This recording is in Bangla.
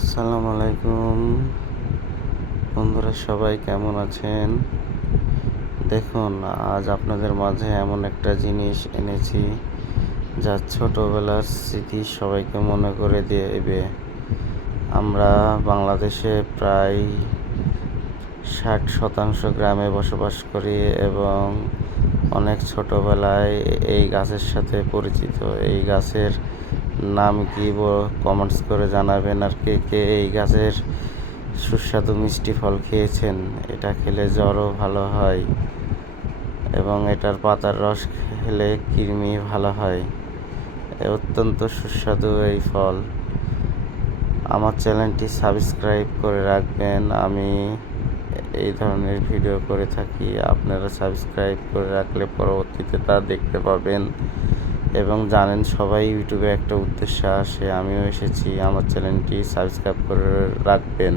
আসসালামু আলাইকুম বন্ধুরা, সবাই কেমন আছেন? দেখুন, আজ আপনাদের মাঝে এমন একটা জিনিস এনেছি যা ছোটবেলার স্মৃতি সবাইকে মনে করে দেবে। আমরা বাংলাদেশে প্রায় 60% গ্রামে বসবাস করি এবং অনেক ছোটবেলায় এই গাছের সাথে পরিচিত। এই গাছের নাম কি কমেন্টস করে জানাবেন। আর কে কে এই গাছের সুস্বাদু মিষ্টি ফল খেয়েছেন? এটা খেলে জ্বরও ভালো হয় এবং এটার পাতার রস খেলে কৃমি ভালো হয়। অত্যন্ত সুস্বাদু এই ফল। আমার চ্যানেলটি সাবস্ক্রাইব করে রাখবেন। আমি এই ধরনের ভিডিও করে থাকি। আপনারা সাবস্ক্রাইব করে রাখলে পরবর্তীতে তা দেখতে পাবেন এবং জানেন, সবাই ইউটিউবে একটা উদ্দেশ্যে আসে, আমিও এসেছি। আমার চ্যানেলটি সাবস্ক্রাইব করে রাখবেন।